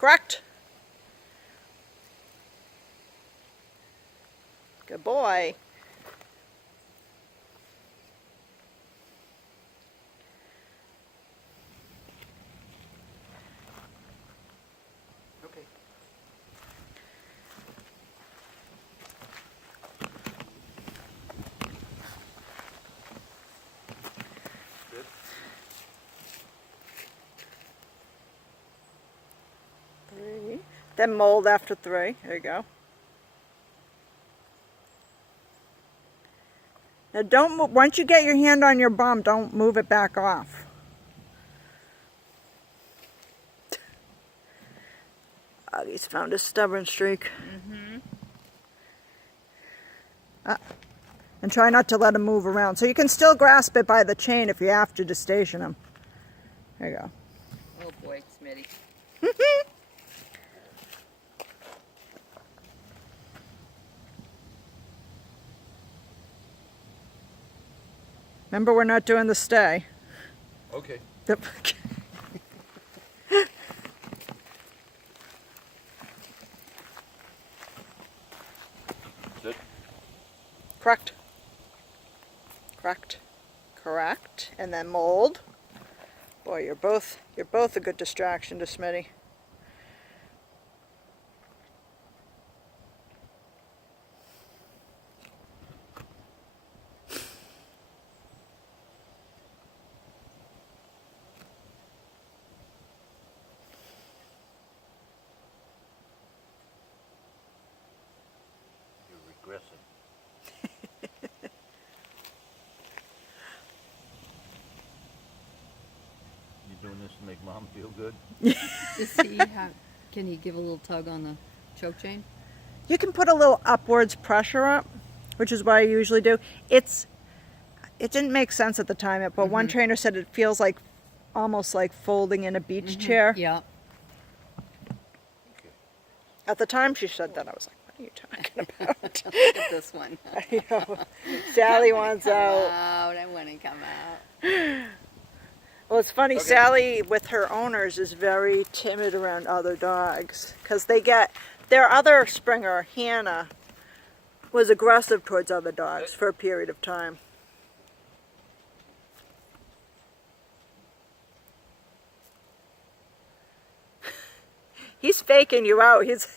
Correct. Good boy. Okay. Good. Three. Then mold after three. There you go. Now don't move. Once you get your hand on your bum, don't move it back off. Oh, he's found a stubborn streak. And try not to let him move around. So you can still grasp it by the chain if you have to station him. There you go. Oh boy, Smitty. Remember, we're not doing the stay. Okay. Sit. Correct. Correct. Correct. And then mold. Boy, you're both a good distraction to Smitty. You're regressing. You doing this to make Mom feel good? Can he give a little tug on the choke chain? You can put a little upwards pressure up, which is what I usually do. It didn't make sense at the time, but one trainer said it feels like almost like folding in a beach chair. Yeah. Okay. At the time she said that, I was like, what are you talking about? Look at this one. I know. Sally wants out. I want to come out. Well, it's funny, Okay. Sally with her owners is very timid around other dogs because their other Springer, Hannah, was aggressive towards other dogs for a period of time. He's faking you out. He's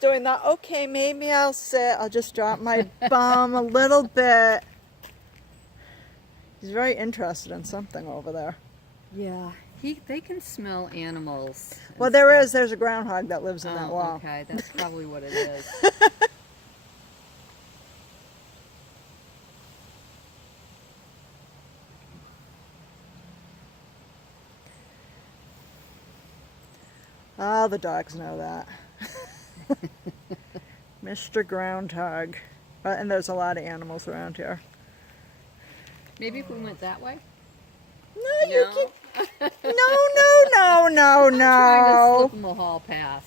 doing that. Okay, maybe I'll sit. I'll just drop my bum a little bit. He's very interested in something over there. Yeah. They can smell animals. and Well, stuff. there's a groundhog that lives in that Oh, wall. okay. That's probably what it is. Oh, the dogs know that. Mr. Groundhog. And there's a lot of animals around here. Maybe if we went that way? No, you can. No. I'm trying to slip them a hall pass.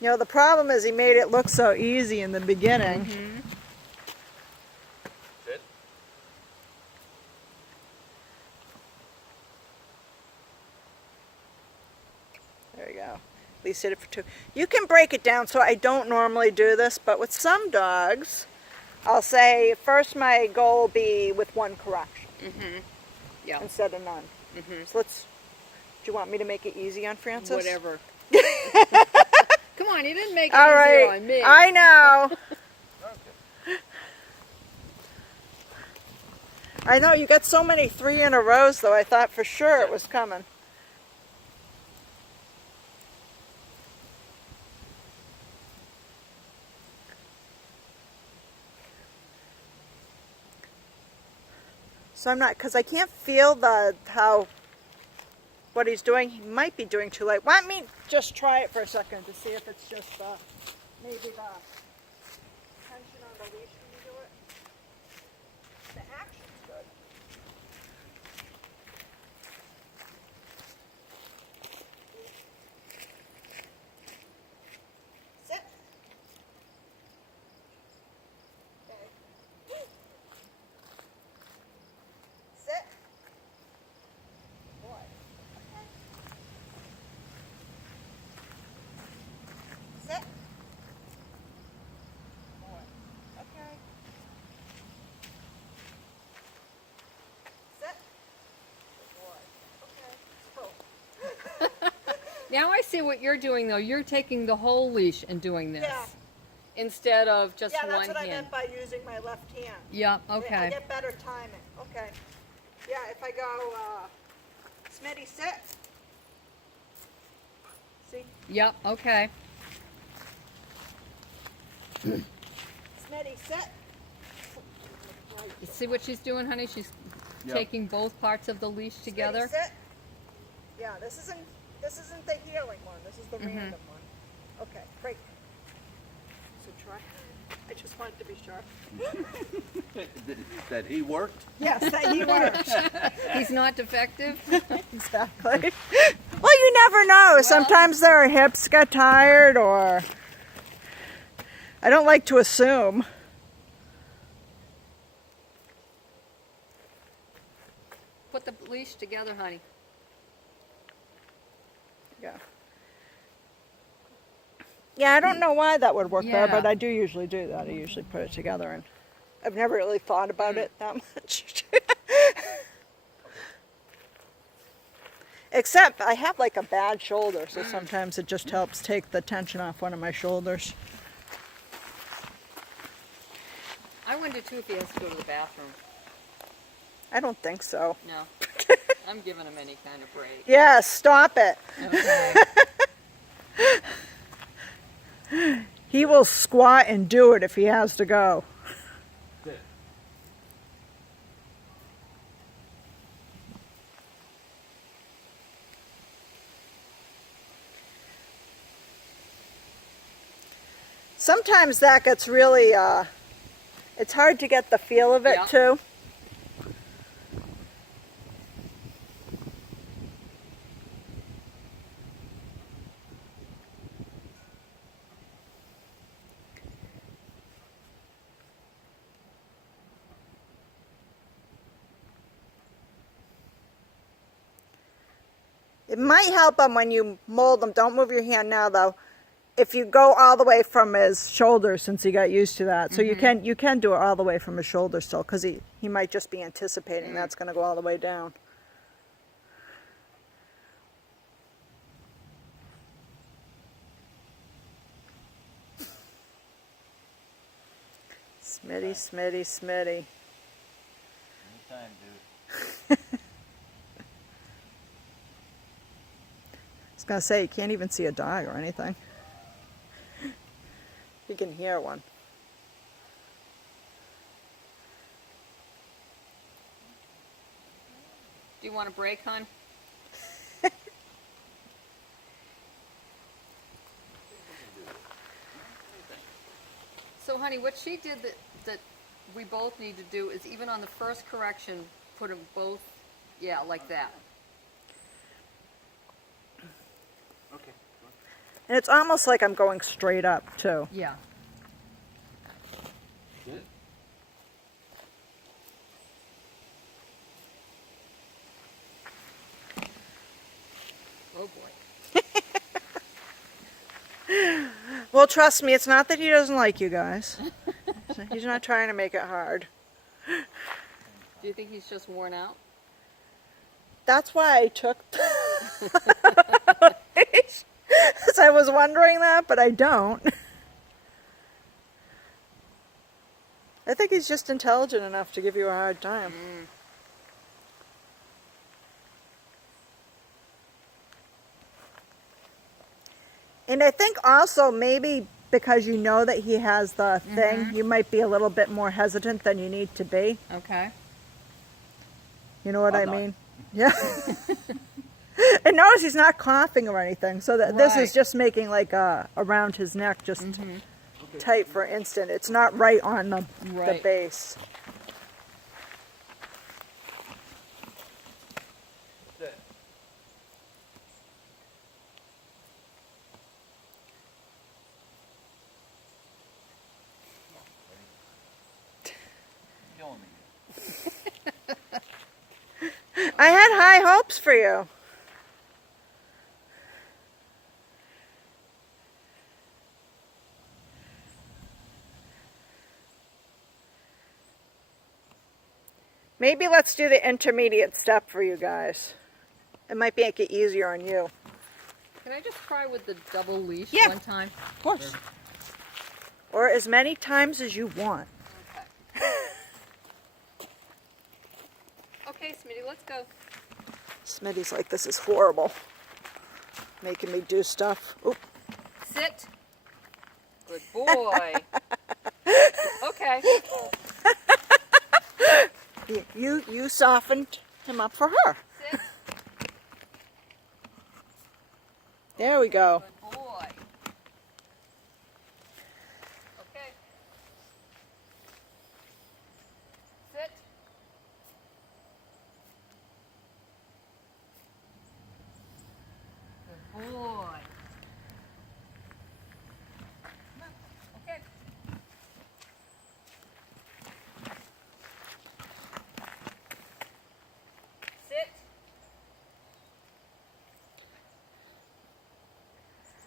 You know, the problem is he made it look so easy in the beginning. Sit. There you go. At least hit it for two. You can break it down, so I don't normally do this, but with some dogs, I'll say first my goal will be with one correction Yeah. instead of none. So do you want me to make it easy on Francis? Whatever. Come on, you didn't make it All easier right. on me. I know. Okay. I know, you got so many 3 in a row, though I thought for sure it was coming. So I'm not, because I can't feel what he's doing. He might be doing too late. Let me just try it for a second to see if it's just maybe the tension on the leash when you do it. The action's good. Sit. Okay. Sit. Now I see what you're doing though. You're taking the whole leash and doing this. Yeah. Instead of just Yeah, one that's what I hand. meant by using my left hand. Yeah, I okay. get better timing. Okay. Yeah, if I go, Smitty, sit. See? Yep, okay. Smitty, sit. You see what she's doing, honey? She's Yep. taking both parts of the leash together. Smitty, sit. Yeah, this isn't the healing one. This is the random one. Okay, great. So try. I just wanted to be sure. That he worked? Yes, that he works. He's not defective? Exactly. Well, you never know. Sometimes their hips get tired, or I don't like to assume. Put the leash together, honey. Yeah. Yeah, I don't know why that would work better, Yeah. but I do usually do that. I usually put it together, and I've never really thought about it that much. Except I have like a bad shoulder, so sometimes it just helps take the tension off one of my shoulders. I wonder too if he has to go to the bathroom. I don't think so. No. I'm giving him any kind of break. Yes, stop it. Okay. He will squat and do it if he has to go. Sit. Sometimes that gets really, it's hard to get the feel of it Yeah. too. It might help him when you mold them. Don't move your hand now, though. If you go all the way from his shoulder, since he got used to that, so you can do it all the way from his shoulder still, because he might just be anticipating that's going to go all the way down. Smitty, Smitty, Smitty. Anytime, dude. I was going to say, you can't even see a dog or anything. You can hear one. Do you want a break, hon? So, honey, what she did that we both need to do is even on the first correction, put them both, yeah, like that. Okay. And it's almost like I'm going straight up, too. Yeah. Sit. Oh, boy. Well, trust me, it's not that he doesn't like you guys. He's not trying to make it hard. Do you think he's just worn out? That's why I took... Because I was wondering that, but I don't. I think he's just intelligent enough to give you a hard time. And I think also maybe because you know that he has the thing, you might be a little bit more hesitant than you need to be. Okay. You know what I I'm not. mean? Yeah. And notice he's not coughing or anything, so that this is Right. just making like around his neck just tight for an instant. It's not right on the Right. base. Sit. Killing me. I had high hopes for you. Maybe let's do the intermediate step for you guys. It might make it easier on you. can I just try with the double leash Yeah. one time? Of course. Or as many times as you want. Okay. Okay, Smitty, let's go. Smitty's like, this is horrible. Making me do stuff. Oop. Sit. Good boy. Okay. You softened him up for her. Sit. There we go. Good boy. Okay. Sit. Good boy. Come on. Okay. Sit.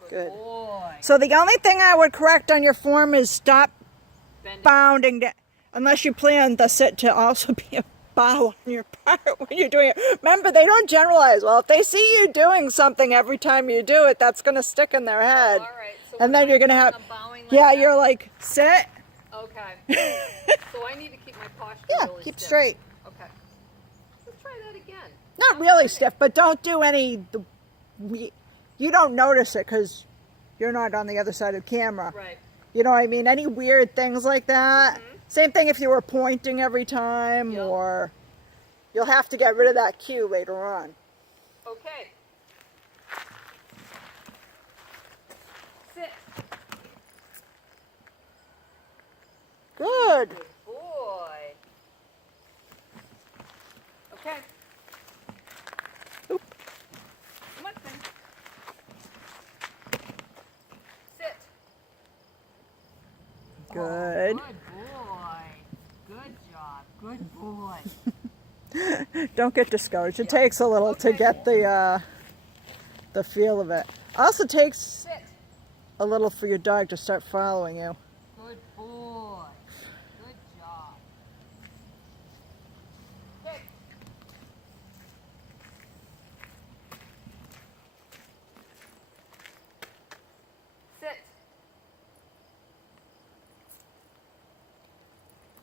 Good. Boy. So the only thing I would correct on your form is stop Bend it. bounding, unless you plan the sit to also be a bow on your part when you're doing it. Remember, they don't generalize. Well, if they see you doing something every time you do it, that's going to stick in their head. All right. So And what then am you're I going to doing? have, I'm bowing like yeah, that? you're like, sit. Okay. So I need to keep my posture Yeah, really keep stiff. straight. Okay. Let's try that again. Not really stiff, but don't do any, you don't notice it because you're not on the other side of the camera. Right. You know what I mean? Any weird things like that. Same thing if you were pointing every time, Yep. or you'll have to get rid of that cue later on. Okay. Sit. Good. Good boy. Okay. Oop. Come on, Finn. Sit. Good. Good boy. Good job. Good boy. Don't get discouraged. It takes a little to Okay. get the feel of it. Also takes Sit. a little for your dog to start following you. Good boy. Good job. Okay. Sit.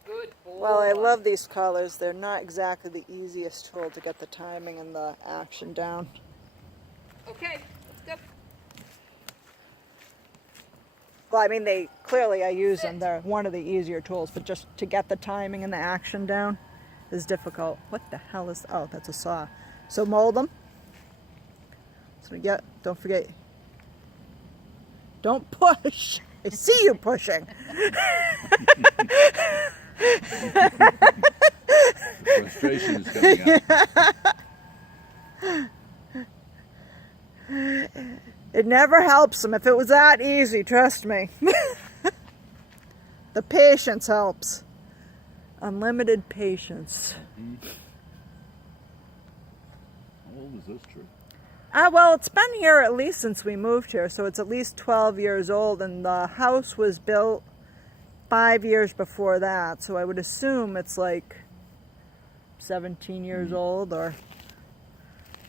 Good boy. Well, I love these colors. They're not exactly the easiest tool to get the timing and the action down. Okay, let's go. Well, I mean, they clearly I use them. They're one of the easier tools, but just to get the timing and the action down is difficult. What the hell is? Oh, that's a saw. So mold them. So we get. Don't forget. Don't push. I see you pushing. Frustration is coming out. It never helps them if it was that easy, trust me. The patience helps. Unlimited patience. How old is this tree? Well, it's been here at least since we moved here, so it's at least 12 years old, and the house was built 5 years before that, so I would assume it's like 17 years old or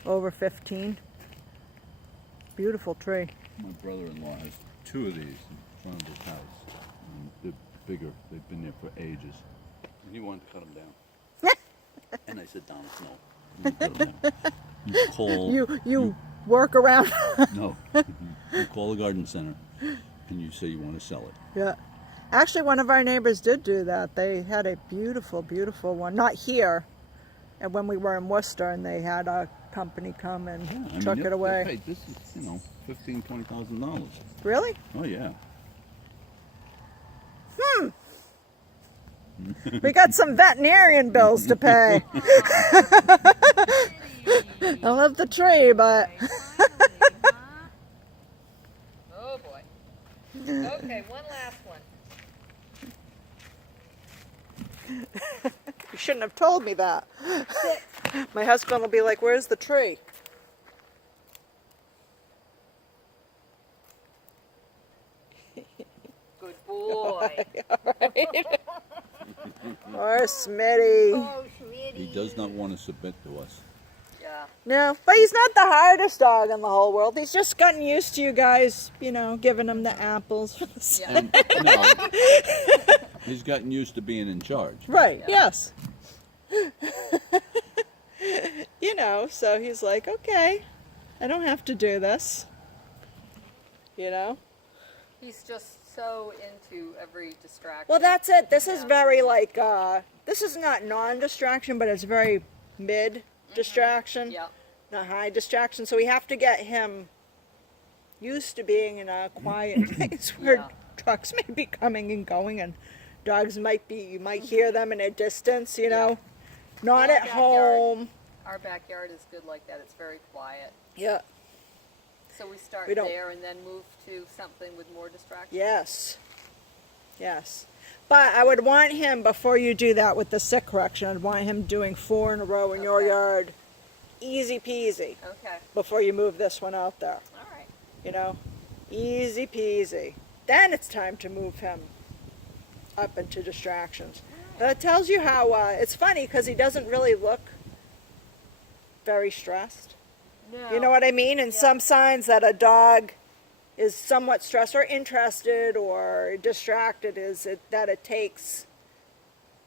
over 15. Beautiful tree. My brother-in-law has two of these in front of his house. And they're bigger. They've been there for ages. And he wanted to cut them down. And I said, Thomas, no. You cut 'em down. You call... You work around. No. You call the garden center and you say you want to sell it. Yeah. Actually, one of our neighbors did do that. They had a beautiful, beautiful one. Not here. And when we were in Worcester, and they had a company come and truck it away. Hey, this is, $15,000, $20,000. Really? Oh, yeah. We got some veterinarian bills to pay. I love the tree, but Oh boy. Okay, one last one. you shouldn't have told me that. My husband will be like, "Where's the tree?" Good boy. Or Smitty. Oh, Schmitty. He does not want to submit to us. Yeah. No, but he's not the hardest dog in the whole world. He's just gotten used to you guys, you know, giving him the apples. Yeah. And, no, he's gotten used to being in charge. Right, Yeah. yes. You know, so he's like, okay, I don't have to do this. You know? He's just so into every distraction. Well, that's it. This is Yeah. very like, this is not non-distraction, but it's very mid-distraction. Yeah. Not high distraction. So we have to get him used to being in a quiet place where Yeah. trucks may be coming and going and dogs might be, you might hear them in a distance, you know. Not Well, at backyard. home. Our backyard is good like that. It's very quiet. Yeah. So we start We don't- there and then move to something with more distraction. Yes. Yes. But I would want him, before you do that with the sick correction, I'd want him doing 4 in a row in your Okay. yard. Easy peasy. Okay. Before you move this one out there. All right. You know? Easy peasy. Then it's time to move him up into distractions. That tells you how, it's funny because he doesn't really look very stressed. No. You know what I mean? And Yeah. some signs that a dog is somewhat stressed or interested or distracted is that it takes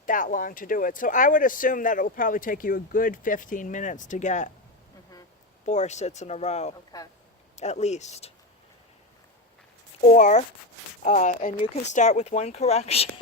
that long to do it. So I would assume that it will probably take you a good 15 minutes to get 4 sits in a row, Okay. at least. Or, and you can start with one correction.